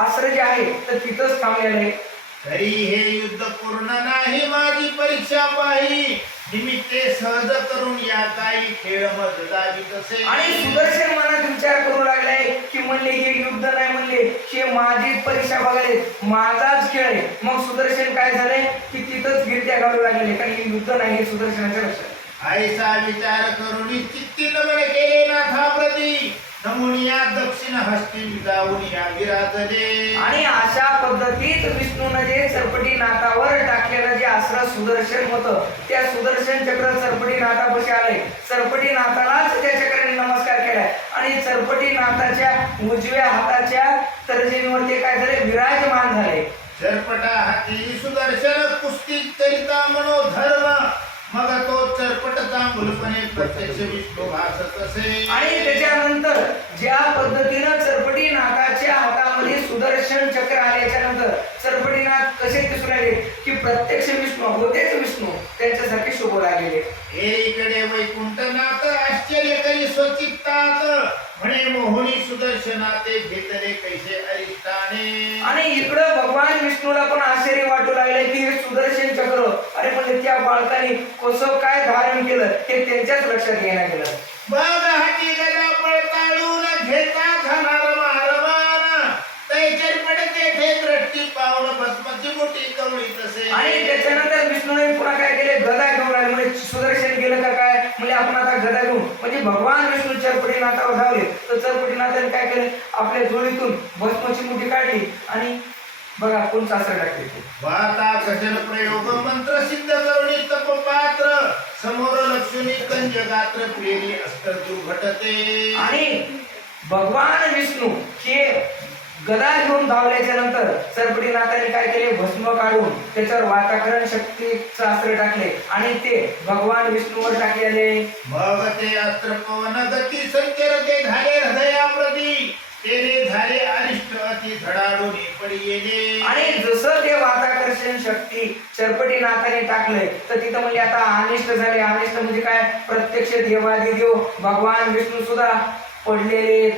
आश्रय जे आहे तर तिथंच थांबलेलं आहे. तरी हे युद्ध पूर्ण नाही माझी परीक्षा पाही. निमित्ते सहज करून या काही खेळ मज जावी तसे. आणि सुदर्शन मनात विचार करू लागलाय की म्हणले हे युद्ध नाही म्हणले हे माझीच परीक्षा बघायले माझाच खेळ आहे. मग सुदर्शन काय झालंय की तिथंच गिरत्या घालू लागले कारण हे युद्ध नाही हे सुदर्शनाच्या लक्षात विचार करून चित्ती नमन केले नाथा प्रती नमुनिया दक्षिण हस्ती जाऊन या विराजले आणि अशा पद्धतीत विष्णूनं जे सरपटी नाथावर टाकलेलं जे आश्रय सुदर्शन होतं त्या सुदर्शन चक्र सरपटी नाथापाशी आले सरपटी नाथालाच त्या चक्राने नमस्कार केलाय. आणि सरपटी नाथाच्या उजव्या हाताच्या तर्जनीवर ते काय झाले विराजमान झाले चरपटा हाती सुदर्शन कुस्ती करिता मनोधर्म. मग तो चरपट चांगुलपणे प्रत्यक्ष विष्णू भासत असे. आणि त्याच्यानंतर ज्या पद्धतीनं चरपटी नाथाच्या हातामध्ये सुदर्शन चक्र आल्याच्यानंतर चरपटीनाथ कसे दिसून आले की प्रत्यक्ष विष्णू होतेच विष्णू त्यांच्यासारखे शोभू लागलेले एकीकडे वैकुंठनाथ आश्चर्य करी स्वचित्तात म्हणे मोहनी सुदर्शनाते घेतले कैसे अरिष्टाने आणि इकडं भगवान विष्णूला पण आश्चर्य वाटू लागले की हे सुदर्शन चक्र अरे म्हणजे त्या बाळकाने कसं काय धारण केलं हे त्यांच्याच लक्षात घेण्यात गेलं बघ हाती गदा पळताळून दृष्टी पावलं भस्मची मोठी कवळी तसे आणि त्याच्यानंतर विष्णूने पुन्हा काय केले? गदा घेऊन आले. म्हणजे सुदर्शन गेलं का काय? म्हणजे आपण आता गदा घेऊन म्हणजे भगवान विष्णू चरपटीनाथावर धावले. तर चरपटीनाथाने काय केले? आपल्या जोडीतून भस्मची मुठी काढली आणि बघा कोण सासर टाकले ते. वाता कशन प्रयोग मंत्र सिद्ध करुणी तप पात्र समोर लक्ष्मी कंज गात्र प्रेरी अस्त्र आणि भगवान विष्णू हे गदा घेऊन धावल्याच्या नंतर सरपटीनाथाने काय केले? भस्म काढून त्याच्यावर वाताकरण शक्तीचं अस्त्र टाकले. आणि ते भगवान विष्णूवर टाकलेले. मग ते अस्त्र पवन गती संचर ते झाले हृदयाप्रती. तेरे झाले अरिष्ट अति धडाडून पडी येले आणि जसं ते वाताकर्षण शक्ती चरपटीनाथाने टाकलंय तर तिथं म्हणजे आता अनिष्ट झाले. अनिष्ट म्हणजे काय? प्रत्यक्ष देवादिदेव भगवान विष्णू सुद्धा पडलेले.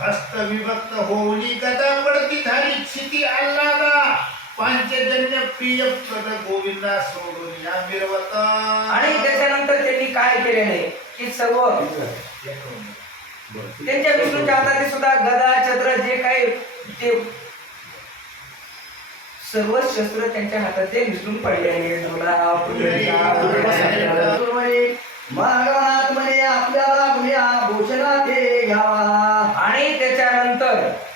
हस्त विभक्त होली गदा पडती झाली क्षिती आल्हादा. पांचजन्य प्रिय पद गोविंदा सोडून या मिरवत. आणि त्याच्यानंतर त्यांनी काय केलेलं आहे? की सर्व त्यांच्या विष्णूच्या हातात सुद्धा गदा छत्र जे काही ते सर्व शस्त्र त्यांच्या हातात ते विष्णू पडलेले तुला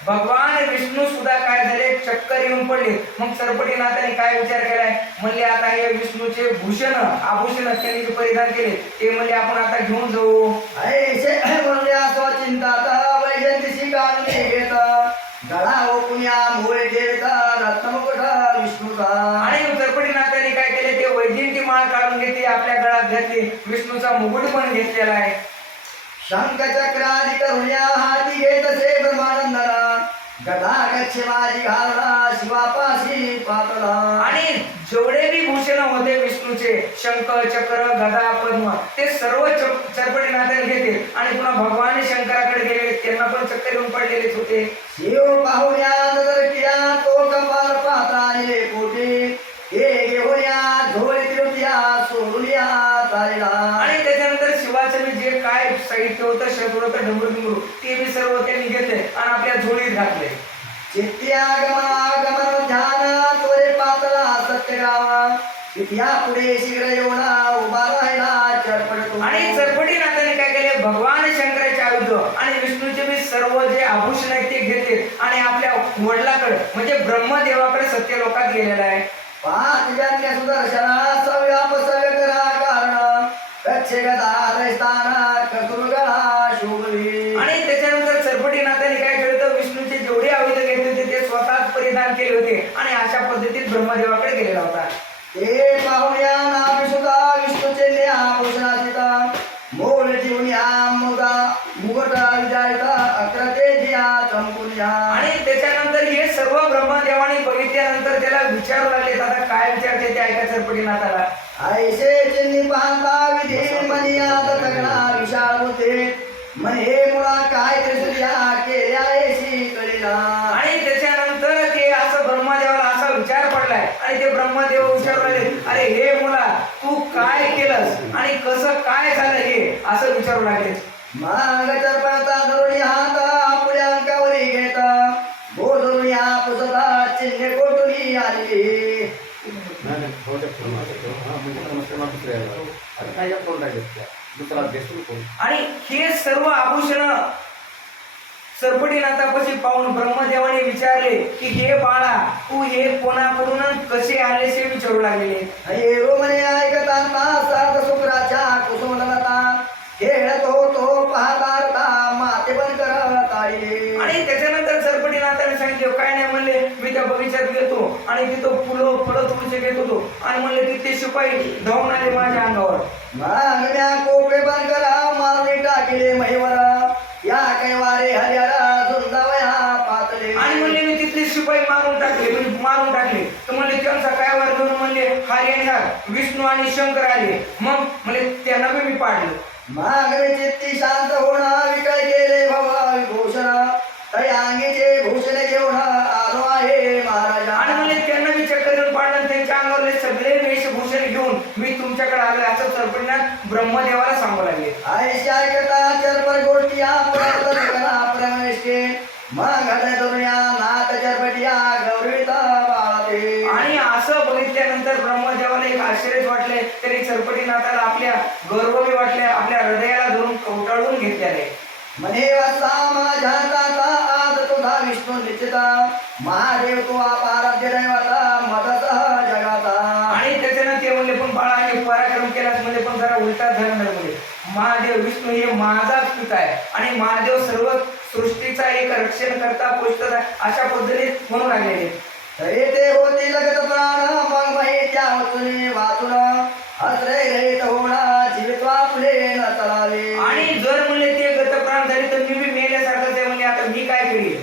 भगवान विष्णू सुद्धा काय झाले? चक्कर येऊन पडले. मग सरपटीनाथाने काय विचार केलाय? म्हणले आता हे विष्णूचे भूषण आभूषण त्यांनी जे परिधान केले ते म्हणले आपण आता घेऊन जाऊ. ऐसे म्हणल्या स्वचिंताता वैजंतीशी काढणे घेत. गळा व पुण्या मोळे घेत. रत्नमुकुटा विष्णुता आणि सरपटीनाथाने काय केले? ते वैजयंती माळ काढून घेतली आपल्या गळ्यात घातली विष्णूचा मुकुट पण घेतलेला आहे. शंखचक्रादि करुण्या हाती घेत गदा शिवापाशी पातला। आणि जेवढे बी भूषण होते विष्णूचे शंख चक्र गदा पद्म ते सर्व च- चरपटीनाथाने घेतले. आणि पुन्हा भगवान शंकराकडे गेले त्यांना पण चक्कर येऊन पडलेलेच होते. शिव पाहुण्या नजर किया तो कपाल पाहता पोटे. हे घेऊया तिरुतिया सोडूया चालला आणि त्याच्यानंतर शिवाचं बी जे काय साहित्य होतं शस्त्र होतं डमरू बिमरू ते बी सर्व त्यांनी घेतले आणि आपल्या झोळीत घातले. चित्त्यागमनागमन ध्यान तोरे पातला सत्य गावा इतिहा पुढे शीघ्र येऊना उभा राहिला चडपडतो आणि चरपटीनाथाने काय केले? भगवान शंकराचे आयुध आणि विष्णूचे बी सर्व जे आभूषण आहेत ते घेतले आणि आपल्या वडिलाकडे म्हणजे ब्रह्मदेवाकडे सत्य लोकात गेलेला आहे. पाच जन्य सुदर्शना सव्याप आणि त्याच्यानंतर चरपटीनाथाने काय केलं तर विष्णूचे जेवढे आयुध घेतले होते ते स्वतःच परिधान केले होते आणि अशा पद्धतीत ब्रह्मदेवाकडे गेलेला होता. विचारू लागले आता काय विचारते ते ऐका चरपटीनाथाला ऐसे चिन्ही पाहता विधी मनियात तगडा विशाल होते. म्हणे मुळा काय त्रिसुर्या केल्या येशी कळीला आणि त्याच्यानंतर विचारलाय आणि ते ब्रह्मदेव विचारू लागले अरे हे मुला तू काय केलंस? आणि कसं काय झालं हे? असं विचारू लागले. माग चरपणता धरुणी हात नाही नाही हो ते फोन माझं ठेव. हा, म्हणजे नमस्कार मला दुसऱ्या यायला. आता काय या फोन राहिले त्या. दुसरा अभ्यास करू फोन आणि हे सर्व आभूषण सरपटीनाथापाशी पाहून ब्रह्मदेवाने विचारले की हे बाळा तू हे कोणाकडून कसे आलेस हे विचारू लागलेले हे रोमने ऐकताना साध शुक्राच्या कुसुमलता खेळत होतो पाहता माते पण करत आले आणि त्याच्यानंतर सरपटीनाथाने सांगितले काय नाही म्हणले मी त्या बगीच्यात गेलो आणि तिथं फुलं फळं तुळशी घेत होतो. आणि म्हणले तिथले शिपाई धावून आले माझ्या अंगावर. मागण्या कोपे पण करा मारणी टाकिले महिवरा. या हरिहरा झुंजावया पातले आणि म्हणले मी तिथले शिपाई मारून टाकले म्हणजे मारून टाकले. तर म्हणले त्यांचा काय वर घेऊन म्हणले हरिहर विष्णू आणि शंकर आले. मग म्हणले त्यांना बी मी पाडलं. मागवे चित्ती शांत होणं विकळ गेले भवा विभूषण. तै अंगीचे भूषण घेऊन तुमच्याकडे आलोय असं सरपटनाथ ब्रह्मदेवाला सांगू लागले. गोष्टी मग नाथ चरपटिया गौरविता बाळते आणि असं बघितल्यानंतर ब्रह्मदेवाला एक आश्चर्यच वाटले तरी सरपटीनाथाला आपल्या गौरवही वाटले आपल्या हृदयाला धरून कवटाळून घेतल्याने. म्हणे वाचा माझ्या ताता आज तुझा विष्णू निश्चिता. महादेव तू आराध्य महादेव विष्णू हे माझाच पिता आहे. आणि महादेव सर्व सृष्टीचा एक रक्षण करता पोचता अशा पद्धतीने म्हणू लागलेले तरी ते होती लगत प्राण मग मही त्या वचने वाचून हसरे रहित होणा जीवित्वा फुले न तळावे आणि जर म्हणले ते गत प्राण झाले तर मी बी मेल्यासारखंच आहे. म्हणजे आता मी काय करीन?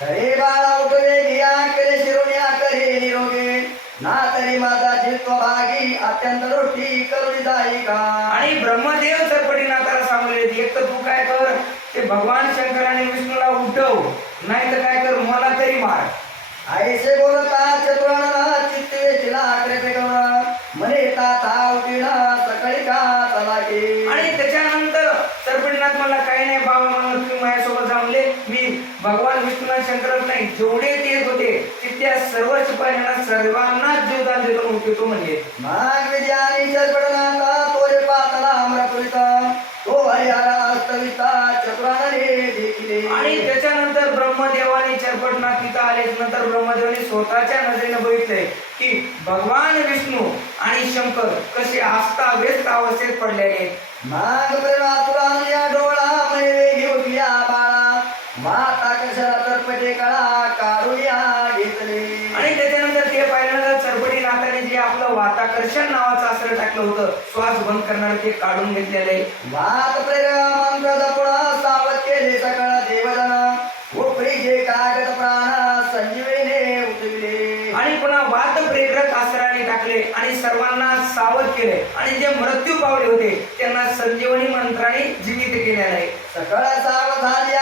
तरी बाळा उठले गिया केले शिरोण्या करे निरोगे. ना तरी माझा जीवित्व भागी अत्यंत रोटी करुणी जाई का आणि ब्रह्मदेव सरपटीनाथाला सांगले एक तर तू काय कर ते भगवान शंकर आणि विष्णूला उठव नाही तर काय कर मला तरी मार. आईसे बोलता चतुराणा चित्ते तिला आकृती गौरा म्हणे ताता उठिला सकाळी का चला की आणि त्याच्यानंतर सरपटीनाथ मला काही नाही बाबा म्हणून तुम्ही माझ्यासोबत मी भगवान विष्णू आणि शंकरच नाही जेवढे ते येत होते तिथल्या सर्व शिपायांना सर्वांनाच जीवदान देतो उठवतो म्हणजे माग विद्यानी चरपडनाता तोरे पातला अमरपुरिता तो हरिहरा अस्तविता चतुराणे देखिले. आणि त्याच्यानंतर ब्रह्मदेवाने चरपटनाथ तिथं आले नंतर ब्रह्मदेवाने स्वतःच्या नजरेने बघितलंय की भगवान विष्णू आणि शंकर कसे आस्था व्यस्त अवस्थेत पडलेले माग प्रेमातुरान या डोळा वाताकर्षण नावाचं असं टाकलं होतं. श्वास बंद करणार ते काढून घेतलेलं आहे. वात प्रेम मंत्र जपुणा सावध केले सकळ देवजन उपरी जे कागद प्राण संजीवने उठविले आणि पुन्हा वात प्रेरक आसराने टाकले आणि सर्वांना सावध केले. आणि जे मृत्यू पावले होते त्यांना संजीवनी मंत्राने जीवित केलेलं आहे. सकळ सावधान्या पाठी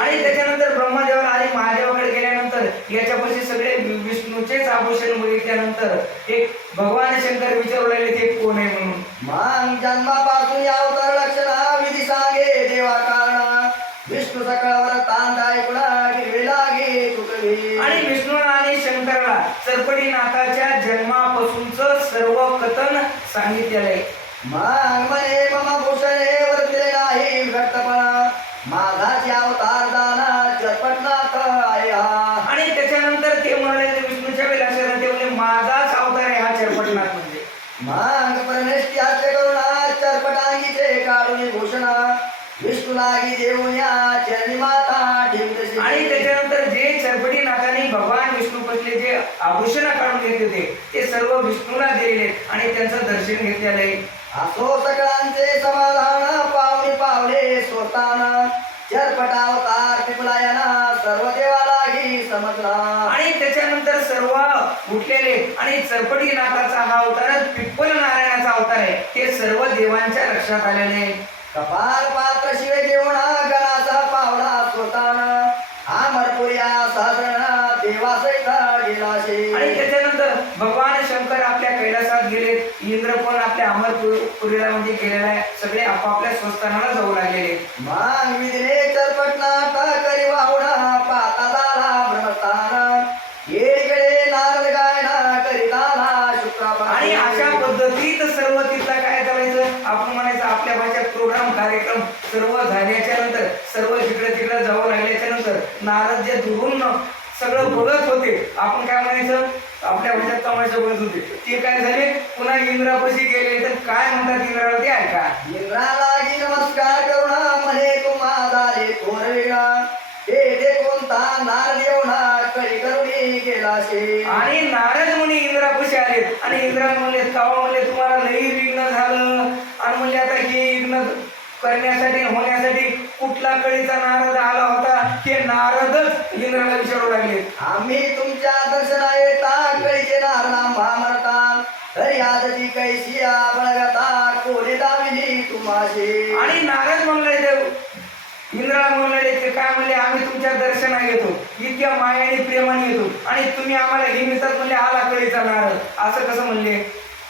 आणि त्याच्यानंतर ब्रह्मदेवाला आणि महादेवाकडे गेल्यानंतर याच्यापाशी सगळे विष्णूचेच आभूषण बघितल्यानंतर एक भगवान शंकर विचारू लागले ते कोण आहे म्हणून? मान जन्मापासून या अवतार लक्षणा विधी सांगे देवा कारणा. विष्णू सकाळवर तांदा ऐकुणा गिरवे लागे आणि विष्णू आणि शंकराला चरपटी नाथाच्या जन्मापासूनच सर्व कथन सांगितलेलं आहे. माग म्हणे मम भूषणे आणि त्याच्यानंतर जे चरपटी नाथाने भगवान विष्णू पसले जे आभूषण काढून घेतले होते ते सर्व विष्णूला दिलेले आणि त्यांचं दर्शन घेतलेलं आहे. असो सकळांचे समाधान पाहुणी पा पावले स्वतान. चरपटावतार पिपलायना सर्व देवालाही समजला. आणि त्याच्यानंतर सर्व उठलेले आणि चरपटी नाथाचा हा अवतार पिप्पल नारायणाचा अवतार आहे हे सर्व देवांच्या लक्षात आलेले. कपाल पात्र शिवे घेऊन गणाचा पावला स्वतान अमरपुर्या साधना देवासहित गेलाशे आणि त्याच्यानंतर भगवान शंकर आपल्या कैलासात गेले. इंद्र पण आपल्या अमरपुरीला म्हणजे गेलेला आहे. सगळे आपापल्या स्वस्थानाला जाऊ लागलेले. मांग विधिने चरपटनाट करी वाहुणा प्रोग्राम कार्यक्रम सर्व झाल्याच्यानंतर सर्व जिकडे तिकडे जाऊ लागल्याच्या नंतर नारद जे दुरून सगळं बघत होते आपण काय म्हणायचं? आपल्या भाषेत तमाशा बघत होते. ते काय झाले? पुन्हा इंद्रापाशी गेले. तर काय म्हणतात इंद्राला? ते ऐका. इंद्रालागी नमस्कार करुणा म्हणे हे ते कोणता नारद येऊना कळी करुणी गेलाशे आणि नारद मुनी इंद्रापाशी आले आणि इंद्रा म्हणले कावा म्हणले तुम्हाला लई विघ्न झालं. आणि म्हणले आता हे विघ्न करण्यासाठी होण्यासाठी कुठला कळीचा नारद आला होता? हे नारदच इंद्राला विचारू लागले. आम्ही तुमच्या दर्शना येता कळीचे नारदांबा म्हणता तरी आजची कैसिया बळगता. कोणी दाविली तुम्हाशी? आणि नारद म्हणले ते इंद्राला म्हणले काय म्हणले आम्ही तुमच्या दर्शना येतो. इतक्या मायाने प्रेमाने येतो. आणि तुम्ही आम्हाला हिमितात म्हणले आला कळीचा नारद. असं कसं म्हणले?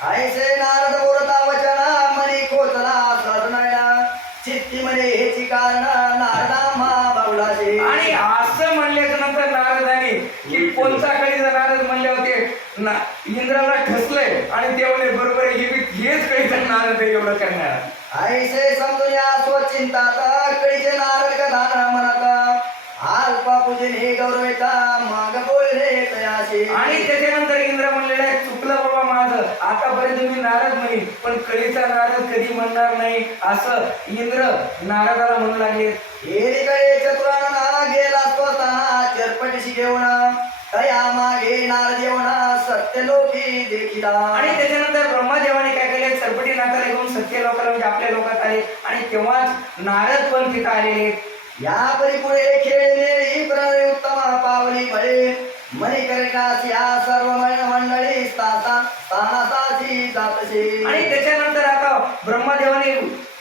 ऐसे नारद बोलता वचना मनी खोचला सदनया चित्ती म्हणे हेची कारण बावलाशे आणि असं म्हणल्याच्या नंतर नारदाने की कोणता कळीचा नारद म्हणले होते? ना इंद्राला ठसलंय. आणि ते म्हणले बरोबर हेच कळीचा नारद एवढं करणार ऐसे समजून या स्वचिंतात अल्पा पूजन हे गौरवेता माग बोलले तयाशी आणि त्याच्यानंतर इंद्र म्हणलेलं आहे चुकलं बाबा माझं. आतापर्यंत मी नारद म्हणेन पण कळीचा नारद कधी म्हणणार नाही? असं इंद्र नारदाला म्हणू लागले. एकीकडे चतुरांना गेला स्वतः चरपटीशी घेऊन तया मागे नारद येऊन सत्य लोकी देखिला आणि त्याच्यानंतर ब्रह्मदेवाने काय केले? सरपटी नाथाला घेऊन सत्य लोकांना म्हणजे आपल्या लोकात आले. आणि तेव्हाच नारद पण तिथं आलेले. या परी पुढे खेळणे प्रणय उत्तम पावली बळे मणिकर्णास या सर्व मंडळी स्थानासाची आणि त्याच्यानंतर आता ब्रह्मदेवाने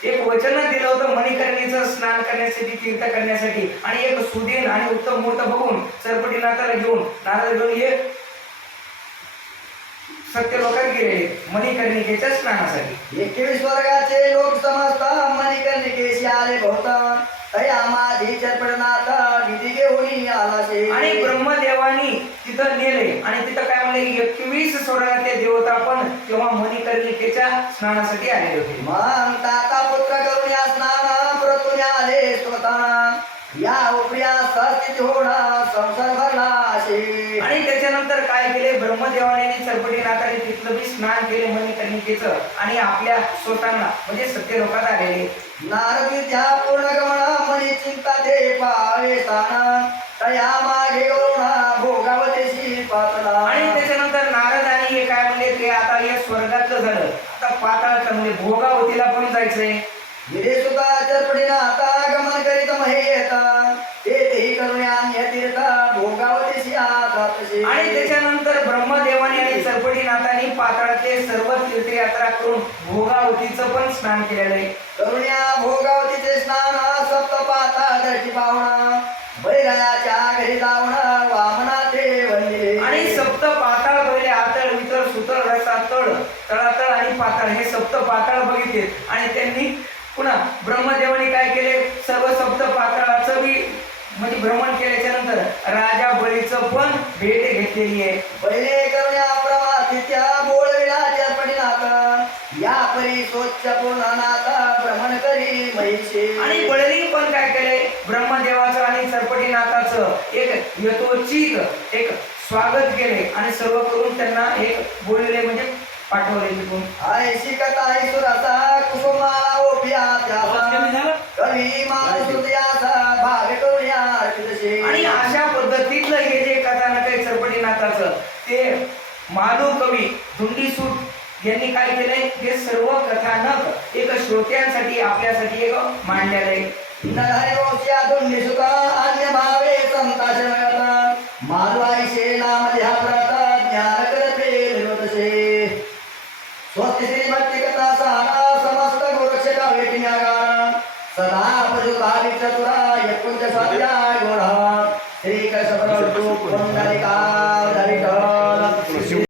एक वचन दिलं होतं मणिकर्णीचं स्नान करण्यासाठी तीर्थ करण्यासाठी. आणि एक सुदीन आणि उत्तम मुहूर्त बघून सरपटीनाथाला घेऊन नारद घेऊन ये सत्य लोकात गेलेले मणिकर्णिकेच्या स्नानासाठी. एकवीस वर्गाचे लोक समजत मणिकर्णिकेशी आले तया माझी चरपडनाथ विधी घेऊन आलासे आणि ब्रह्मदेवानी तिथं नेले. आणि तिथं काय म्हणले एकवीस स्वर्गातले देवता पण तेव्हा मणिकर्णिकेच्या स्नानासाठी आलेले होते. मग ताता पुत्र करून या स्नान प्रतून आले स्वतः. या उपया सस्थित होणं संसार भरला असे. आणि त्याच्यानंतर काय केले ब्रह्मदेवाने सरपटी नाथाने तिथलं बी स्नान केले मणिकर्णिकेचं. आणि आपल्या स्वतःना म्हणजे सत्य लोकात आलेले. नारद विद्या पूर्ण चिंता ते पावे स्थान तया मागे भोगावतेशी पातला आणि त्याच्यानंतर नारद आणि हे काय म्हणले ते आता हे स्वर्गातलं झालं. आता पाताळचं म्हणजे भोगावतीला पण जायचंय? गिरे सुता चरपडीना आता गमन करीत महे येता पाताळातले सर्व तीर्थयात्रा करून भोगावतीचं पण स्नान केलेलं आहे. करुण्या भोगावतीचे स्नान सप्त पाता दर्शी पाहुणा बैरायाच्या घरी जाऊन वामना ते वंदिले आणि सप्त पाताळ पहिले आतळ वितळ सुतळ रसा तळ तळातळ आणि पाताळ हे सप्त पाताळ बघितले. आणि त्यांनी पुन्हा ब्रह्मदेवाने काय केले? सर्व सप्त पाताळाचं बी म्हणजे भ्रमण केल्याच्यानंतर राजा बळीचं पण भेट घेतलेली आहे. पहिले करुण्या चरपडीनाथ या परी स्वच्छ पूर्णनाथ भ्रमण करी महिषे आणि बळीने पण काय केले? ब्रह्मदेवाचं आणि सरपटीनाथाचं एक यथोचित एक स्वागत केले आणि सर्व करून त्यांना एक बोलले म्हणजे पाठवले तिथून. ऐशी कथा सुराचा कुसुमाला ओपिया कवी भाग आणि अशा पद्धतीतलं हे जे कथानक आहे सरपटीनाथाचं ते माधव कवी धुंडीसूत यांनी काय केलंय हे सर्व कथा न एक श्रोत्यांसाठी आपल्यासाठी एक मांडलेलं आहे. नरहरिवंशी अन्य भावे संताश मिळत माधवाईशे नाम